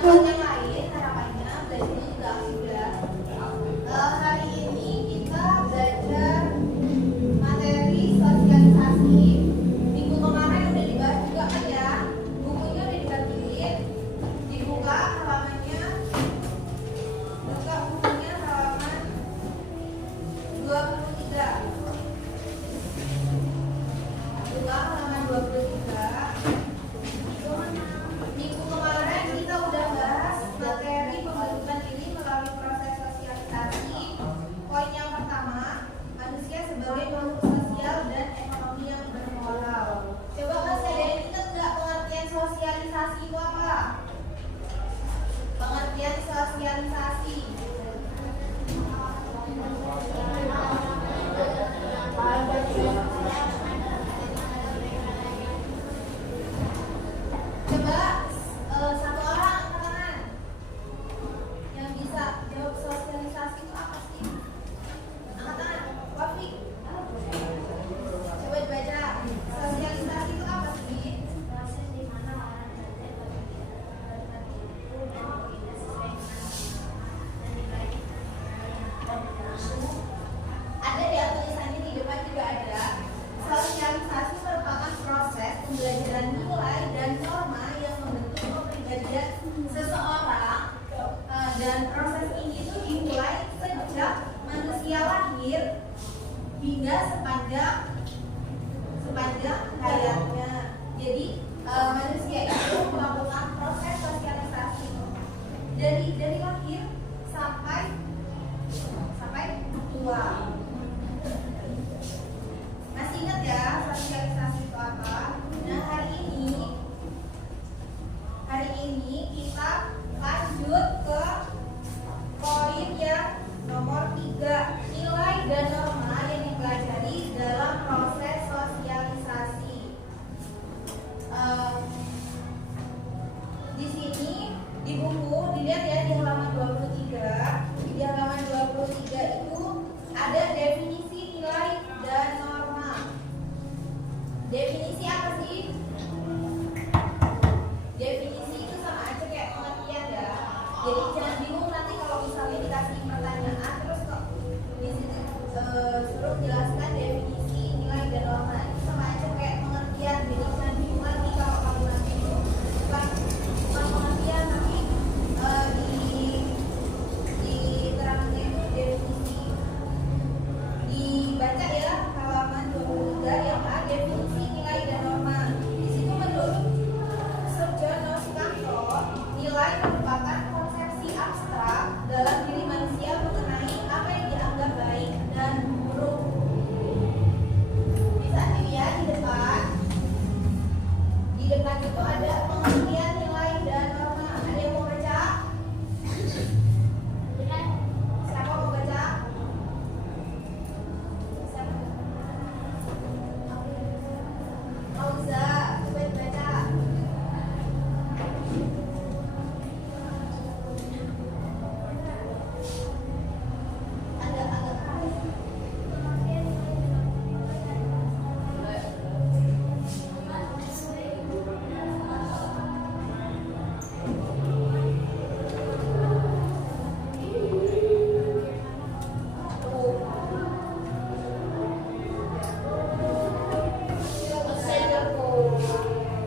buat yang lain harapannya belajarnya juga sudah. Hari ini kita belajar materi sosialisasi. Minggu kemarin udah dibahas juga kan ya. Bukunya udah dibagiin. Dibuka halamannya. Buka bukunya halaman 23. Buka halaman 23. Minggu kemarin kita udah bahas materi pembentukan diri melalui proses sosialisasi. Poin yang pertama, manusia sebagai makhluk sosial dan ekonomi yang bermoral. Coba Mas ada yang ingat nggak pengertian sosialisasi itu apa? Pengertian sosialisasi. Coba satu orang angkat tangan yang bisa jawab sosialisasi itu apa sih? Angkat tangan, Wafi. Coba dibaca. Sosialisasi itu apa sih? Proses di mana orang belajar bagi tidak sesuai dengan nilai. Ada di tulisannya di depan juga ada. Sosialisasi merupakan proses pembelajaran nilai dan norma yang membentuk kepribadian seseorang, dan proses ini itu dimulai sejak manusia lahir hingga sepanjang hayatnya. Jadi manusia itu melakukan proses sosialisasi dari lahir sampai tua. Masih ingat ya sosialisasi itu apa? Nah hari ini kita lanjut ke poin yang nomor 3, nilai dan norma yang dipelajari dalam proses sosialisasi. Di sini di buku dilihat ya di halaman 23. Di halaman 23 itu ada definisi nilai dan norma. Definisi apa sih? Definisi itu sama aja kayak pengertian ya. Jadi jangan bingung nanti kalau misalnya dikasih pertanyaan terus kok di situ suruh jelaskan definisi nilai dan norma. Itu sama aja kayak pengertian. Jadi jangan bingung lagi kalau kamu nanti itu bukan pengertian tapi di terangnya itu definisi. Dibaca ya halaman 23 yang A, definisi nilai dan norma. Di situ menurut Surjono Sukanto, nilai merupakan konsepsi abstrak dalam diri manusia mengenai apa yang dianggap baik dan buruk. Bisa dilihat di depan. Di depan itu ada pengertian nilai dan norma. Ada yang mau baca? Siapa mau baca? Fauza, coba dibaca.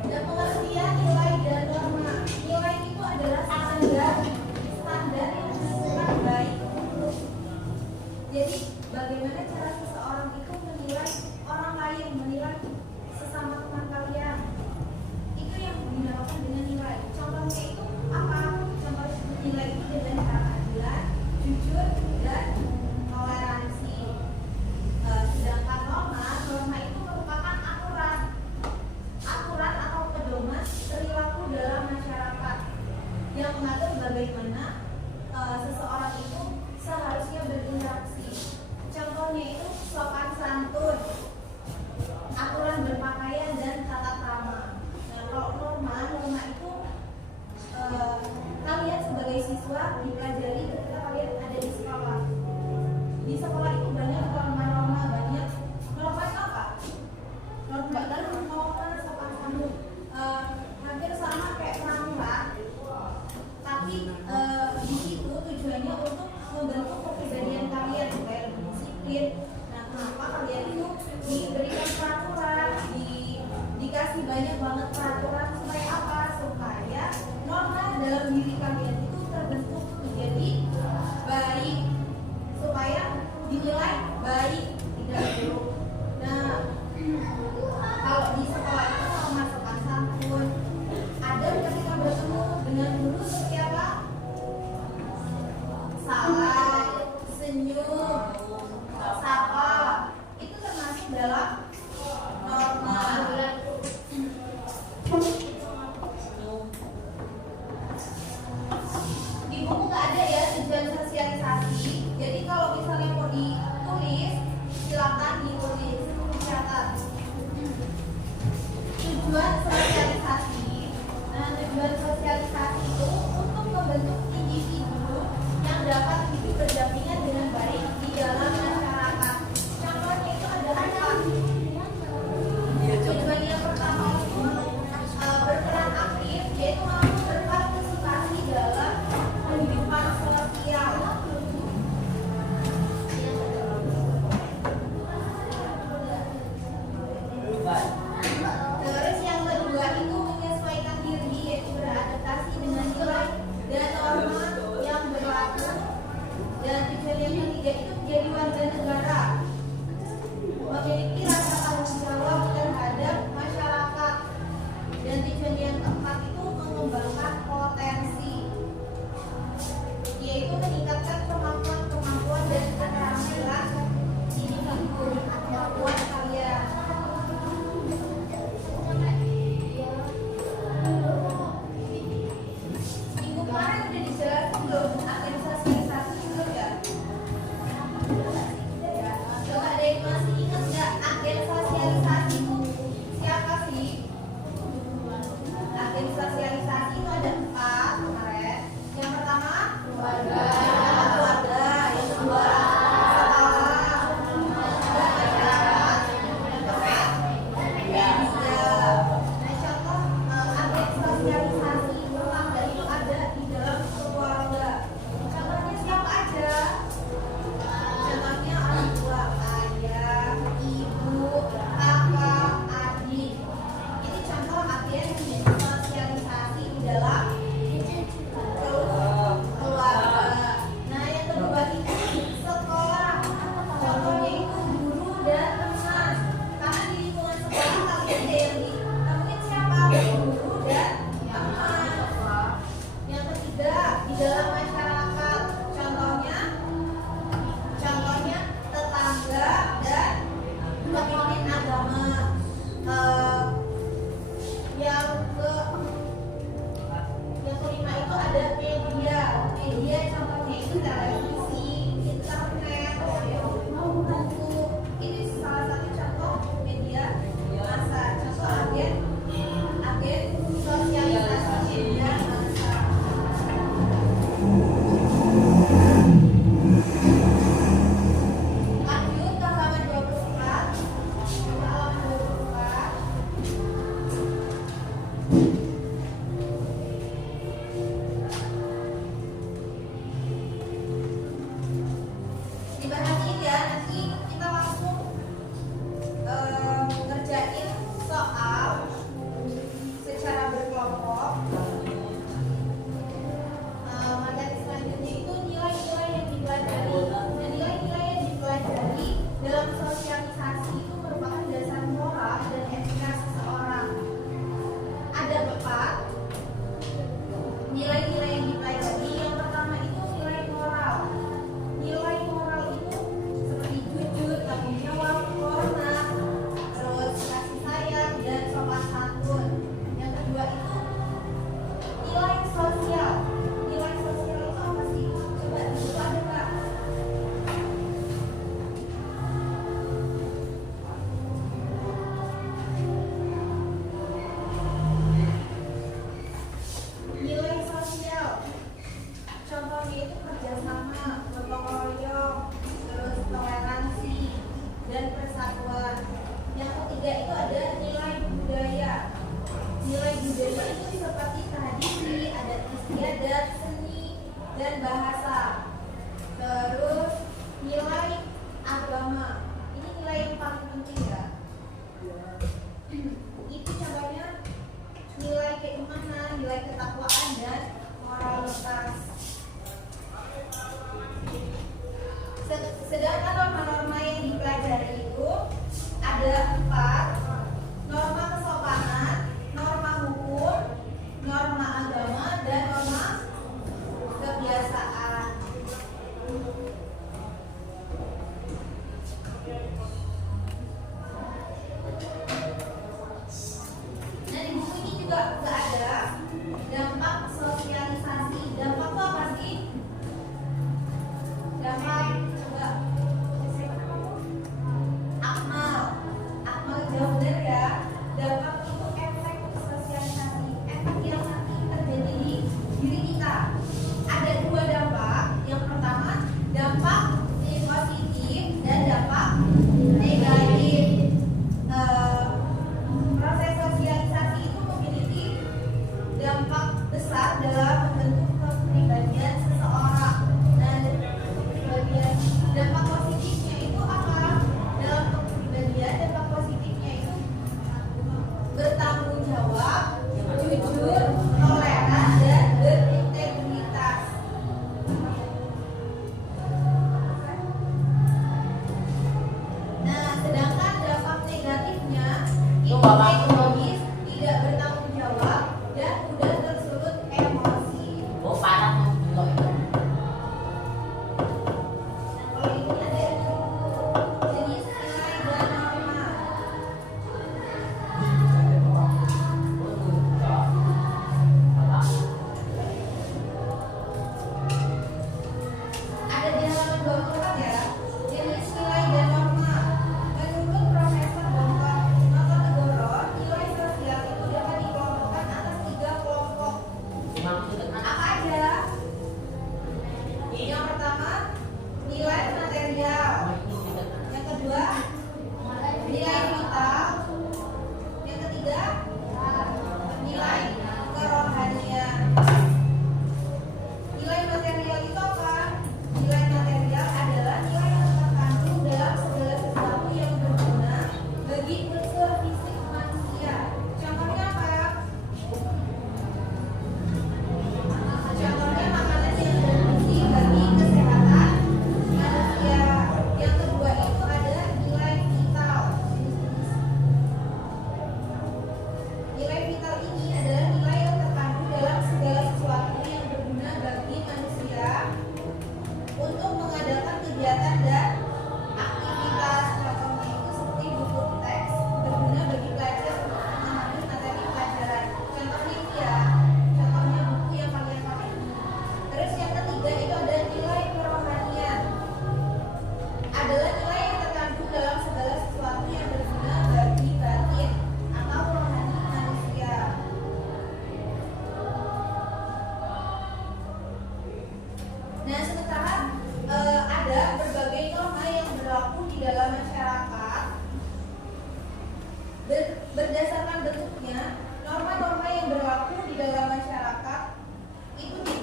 Dan pengertian nilai dan norma. Nilai itu adalah standar yang disebut baik. Jadi bagaimana cara seseorang itu menilai orang lain, menilai sesama teman kalian. Itu yang dinamakan dengan nilai. Contohnya itu apa? Contoh nilai itu dengan cara keadilan, jujur, dan toleransi. Sedangkan norma itu merupakan aturan atau pedoman perilaku dalam masyarakat yang mengatur bagaimana seseorang itu seharusnya berinteraksi. Contohnya itu sopan santun, aturan berpakaian dan tata krama. Nah, kalau norma itu kalian sebagai siswa dipelajari ketika kalian ada di sekolah. Di sekolah itu banyak norma-norma, banyak norma itu apa? Norma sopan santun. Hampir sama kayak peraturan, tujuan sosialisasi itu untuk membentuk individu yang dapat hidup berdampingan dengan baik di dalam masyarakat. Contohnya itu ada apa? Tujuan yang pertama itu berperan aktif, yaitu mampu berpartisipasi dalam kehidupan sosial. Terus yang kedua itu menyesuaikan diri, yaitu beradaptasi dengan nilai dan norma yang berlaku. Dan tujuan yang ketiga itu menjadi warga negara, memiliki rasa tanggung jawab terhadap masyarakat. Dan tujuan yang keempat itu mengembangkan potensi, yaitu meningkatkan kemampuan dan keterampilan individu, kemampuan kalian. Minggu kemarin udah dijelaskan belum agen sosialisasi belum ya? Coba ada yang masih ingat nggak agen sosialisasi itu siapa sih? Agen sosialisasi itu ada 4 kemarin. Yang pertama keluarga, yang kedua sekolah, masyarakat, yang keempat media. Nah, contoh agen sosialisasi pertama itu ada di dalam keluarga. Contohnya siapa aja? Contohnya orang tua, ayah, ibu, kakak, adik. Ini contoh agen sosialisasi di dalam keluarga. Nah, yang kedua itu sekolah. Contohnya itu guru dan teman. Karena di lingkungan sekolah kalian ada yang ditemuin siapa? Guru dan teman. Yang ketiga di dalam masyarakat. Contohnya tetangga dan pemimpin agama. Yang kelima itu ada media. Media contohnya itu televisi, internet, buku. Ini salah satu contoh media massa. Contoh agen sosialisasi media massa. Lanjut ke halaman 24. Halaman 24. Diperhatiin ya, nanti kita langsung ngerjain soal secara berkelompok. Materi selanjutnya itu nilai-nilai yang dipelajari. Dan nilai-nilai yang dipelajari dalam sosialisasi itu merupakan dasar moral dan etika seseorang. Ada 4 nilai-nilai yang dipelajari. Yang pertama itu nilai moral. Nilai moral itu seperti jujur, tanggung jawab, hormat, terus kasih sayang dan sopan santun. Yang kedua itu nilai sosial. Nilai sosial itu apa sih? Coba itu ada nggak? Nilai sosial contohnya itu kerjasama, gotong royong, terus toleransi dan persatuan. Yang ketiga itu ada nilai budaya. Nilai budaya itu seperti tradisi, adat istiadat, seni dan bahasa. Terus nilai agama. Ini nilai yang paling penting ya. Itu contohnya nilai keimanan, nilai ketakwaan dan moralitas. Sedangkan norma-norma yang dipelajari itu ada 4: norma kesopanan, norma hukum, norma agama, dan norma kebiasaan. Nah, di buku ini juga ada dampak sosialisasi. Dampak itu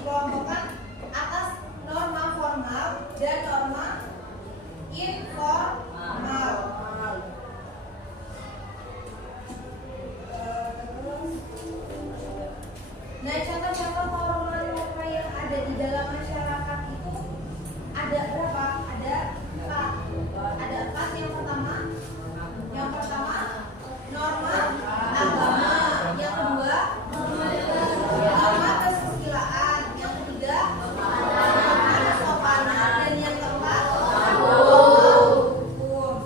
dikelompokkan atas norma formal dan norma informal. Nah, contoh-contoh norma-norma yang ada di dalam masyarakat itu ada berapa? Ada 4. Ada 4. Yang pertama norma agama, yang kedua norma kesusilaan, yang ketiga norma kesopanan, dan yang keempat hukum.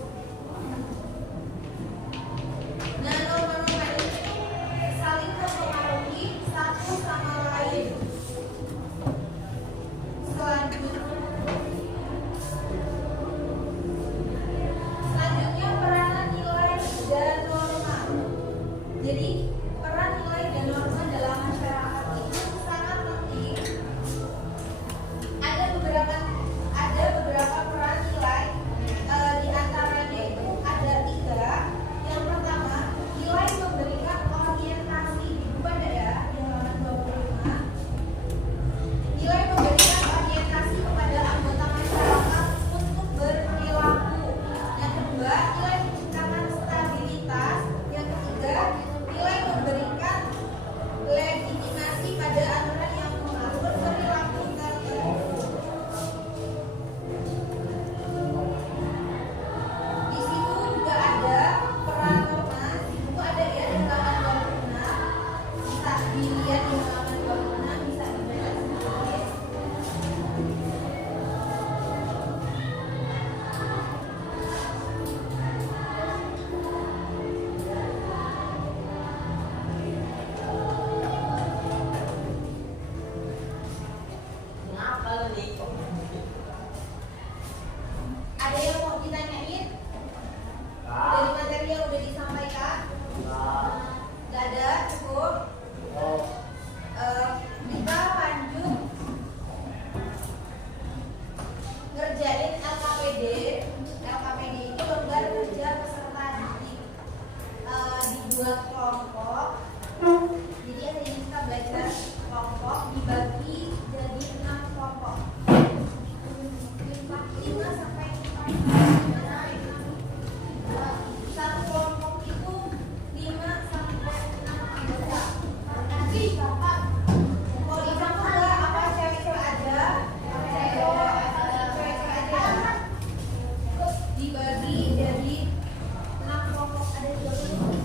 Nah, norma-norma ini saling mempengaruhi satu sama lain. Selanjutnya peranan nilai dan norma. Jadi peran nilai dan norma dalam masyarakat itu sangat penting. Ada beberapa peran nilai, di antaranya itu ada 3. Yang pertama, nilai memberikan orientasi di depan ya, di halaman 25. Nilai memberikan orientasi kepada anggota masyarakat untuk berperilaku. Yang kedua, nilai menciptakan stabilitas. Yang ketiga, nilai memberikan legitimasi pada aturan yang mengatur perilaku tertentu. Di situ juga ada peran norma. Itu ada ya di halaman 26. Bisa dilihat di halaman 26, bisa dibaca sendiri. Ada yang mau ditanyain dari materi yang udah disampaikan? Gak ada, cukup. Kita lanjut ngerjain LKPD. LKPD itu lembar kerja peserta didik, dibuat kelompok. Jadi hari ini kita belajar kelompok dibagi jadi 6 kelompok. 5 sampai 6. Satu kelompok itu 5 sampai 6 anggota. Mau dicampur nggak? Apa cewek-cewek aja? Cewek-cewek aja. Dibagi jadi 6 kelompok. Ada 1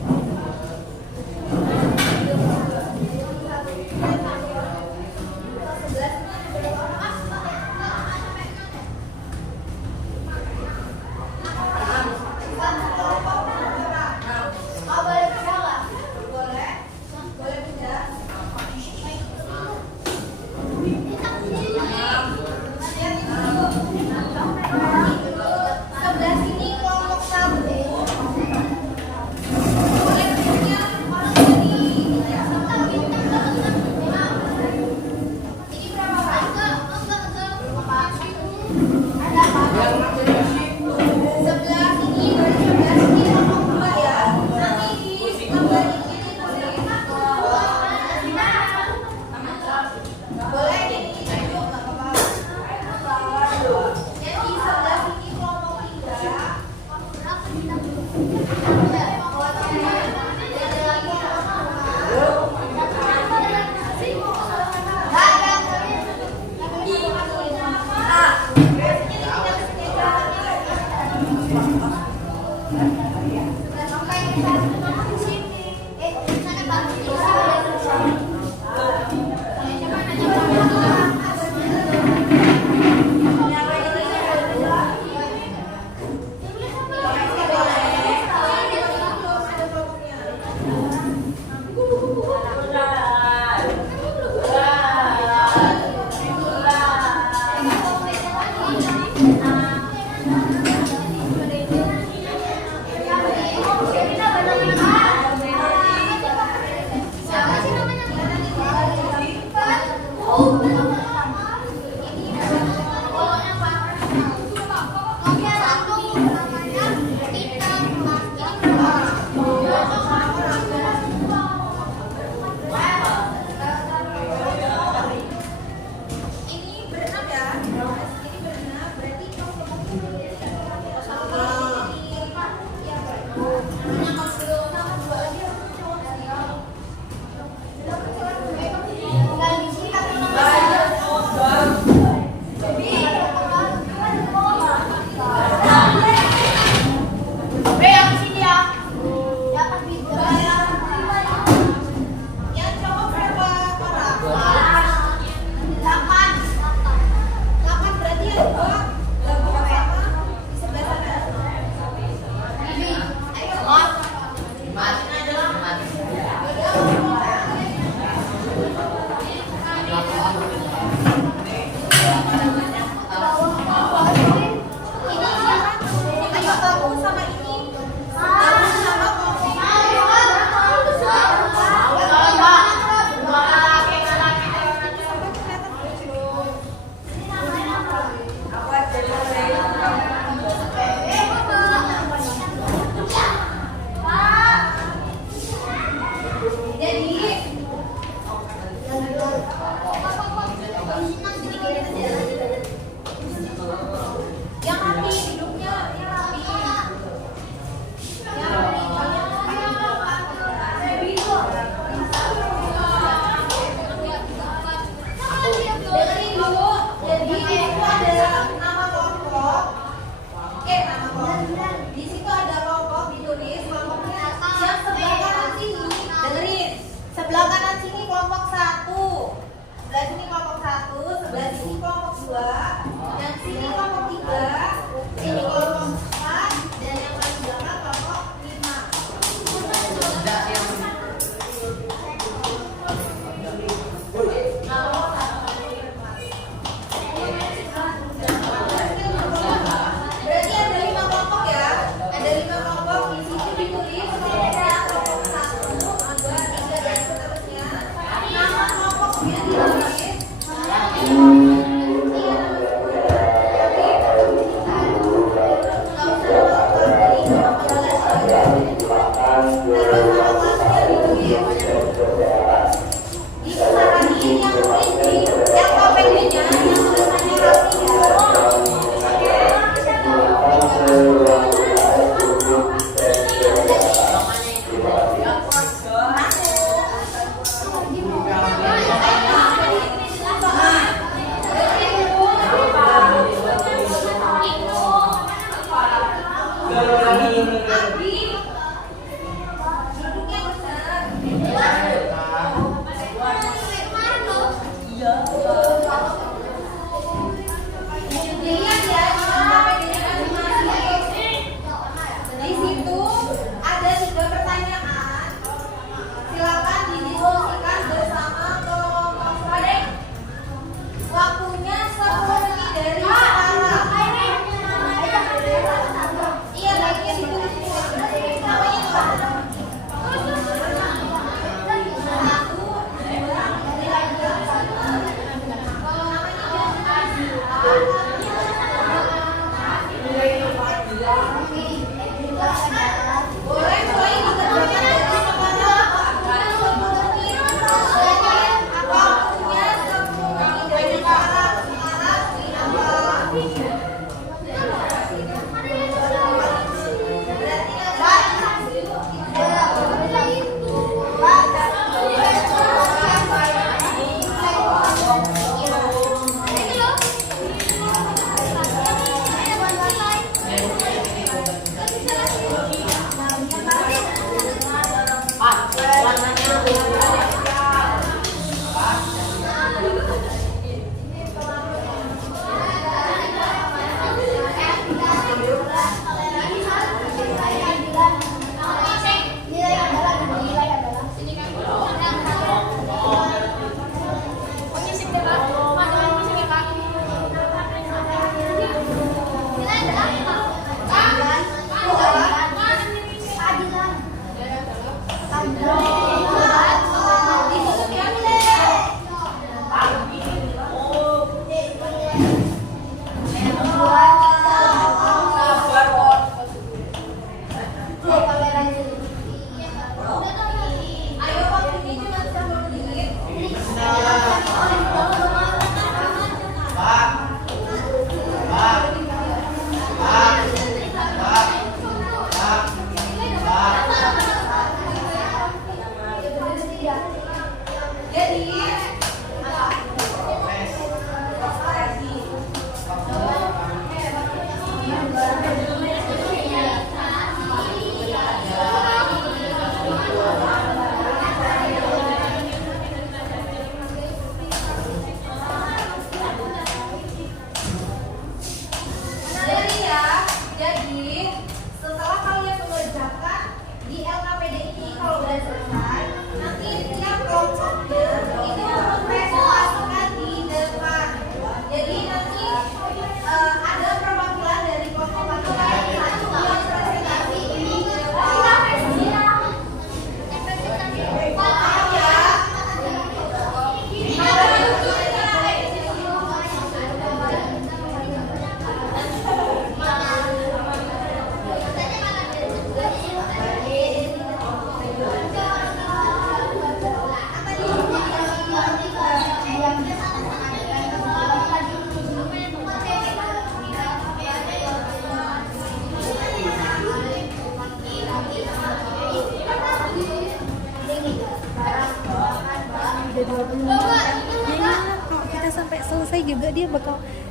Ya, kalau kita sampai selesai juga dia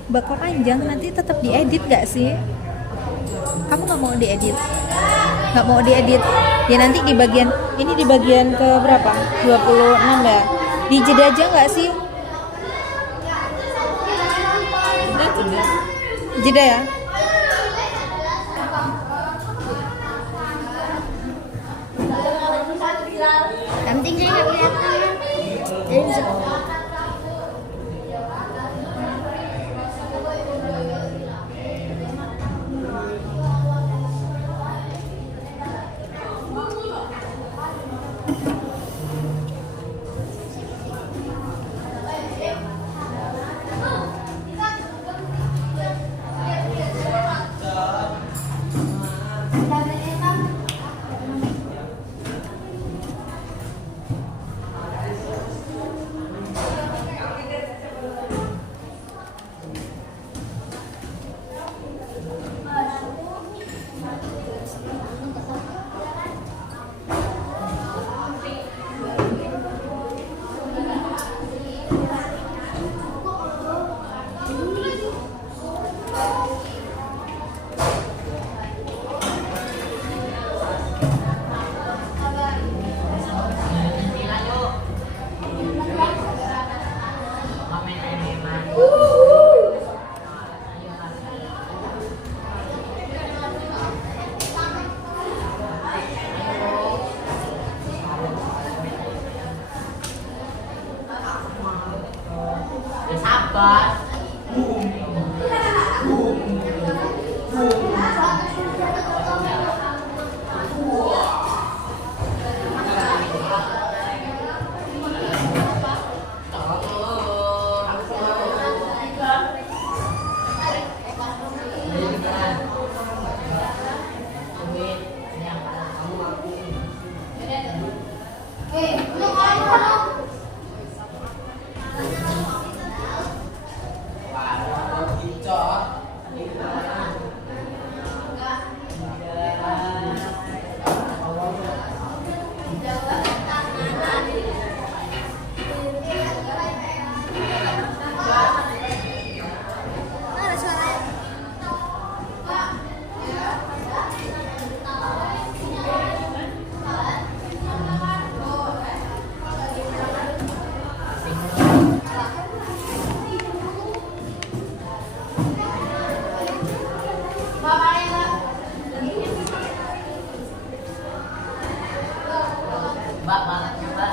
bakal panjang, nanti tetap diedit gak sih? Kamu nggak mau diedit? Nggak mau diedit? Ya nanti di bagian ini, di bagian ke berapa? 26 ya? Di jeda aja nggak sih? Jeda ya? Yang penting saya nggak kelihatan. Jadi bisa. Sabar. Mana suaranya? Mbak, bangetnya Mbak.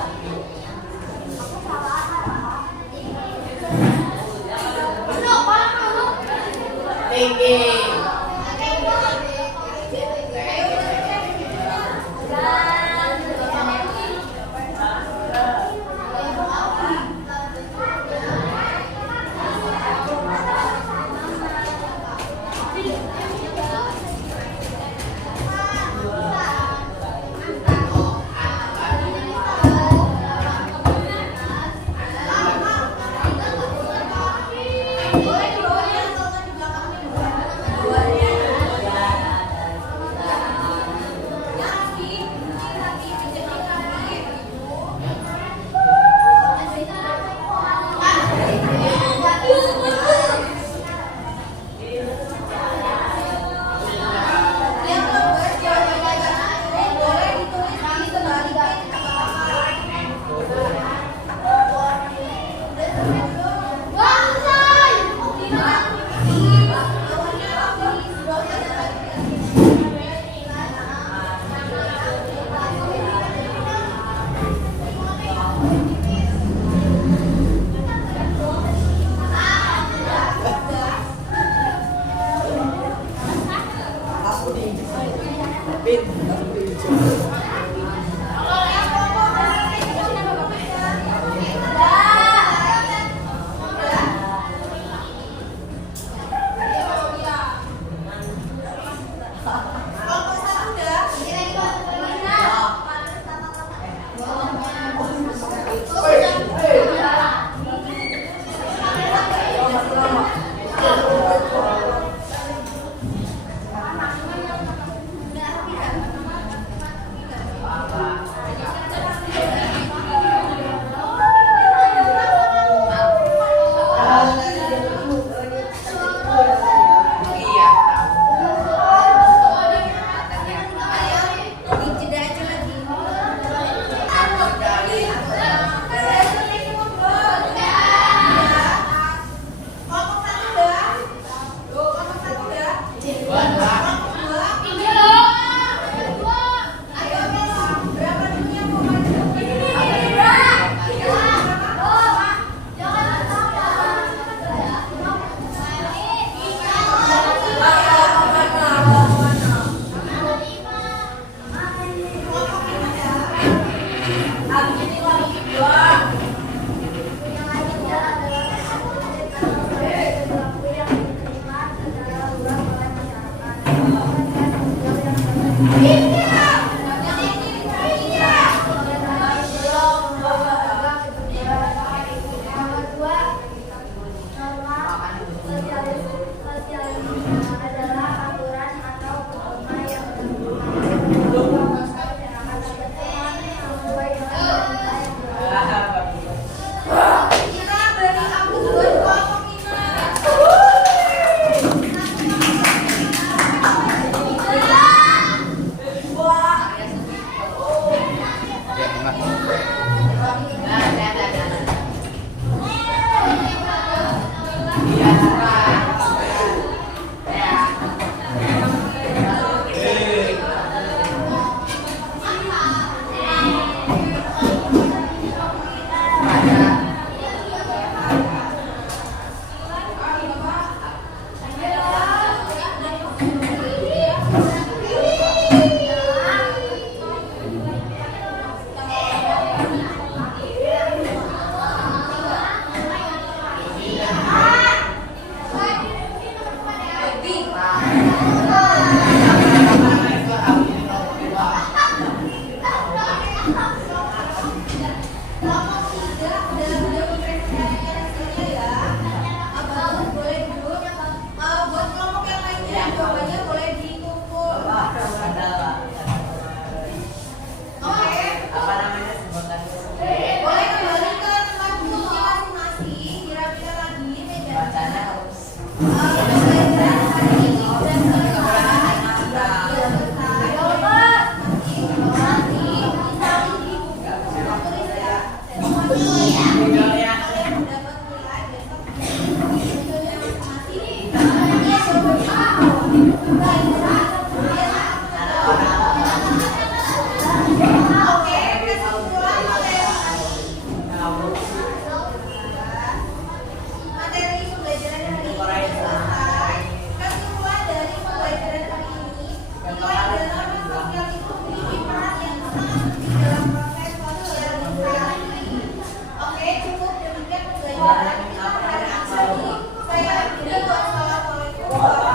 Tinggi. Pembelajaran hari ini sudah selesai. Sudah selesai. Nanti disalin di buku. Tulis ya. Semuanya kalian dapat nilai besok. Videonya masing-masing. Oke, kesimpulan materi pembelajaran hari ini selesai. Kesimpulan dari pembelajaran hari ini, nilai dan norma sosial itu memiliki peran yang sangat penting dalam proses sosialisasi. Oke, cukup demikian pembelajaran kita hari ini. Saya akhiri. Wassalamualaikum warahmatullahi wabarakatuh.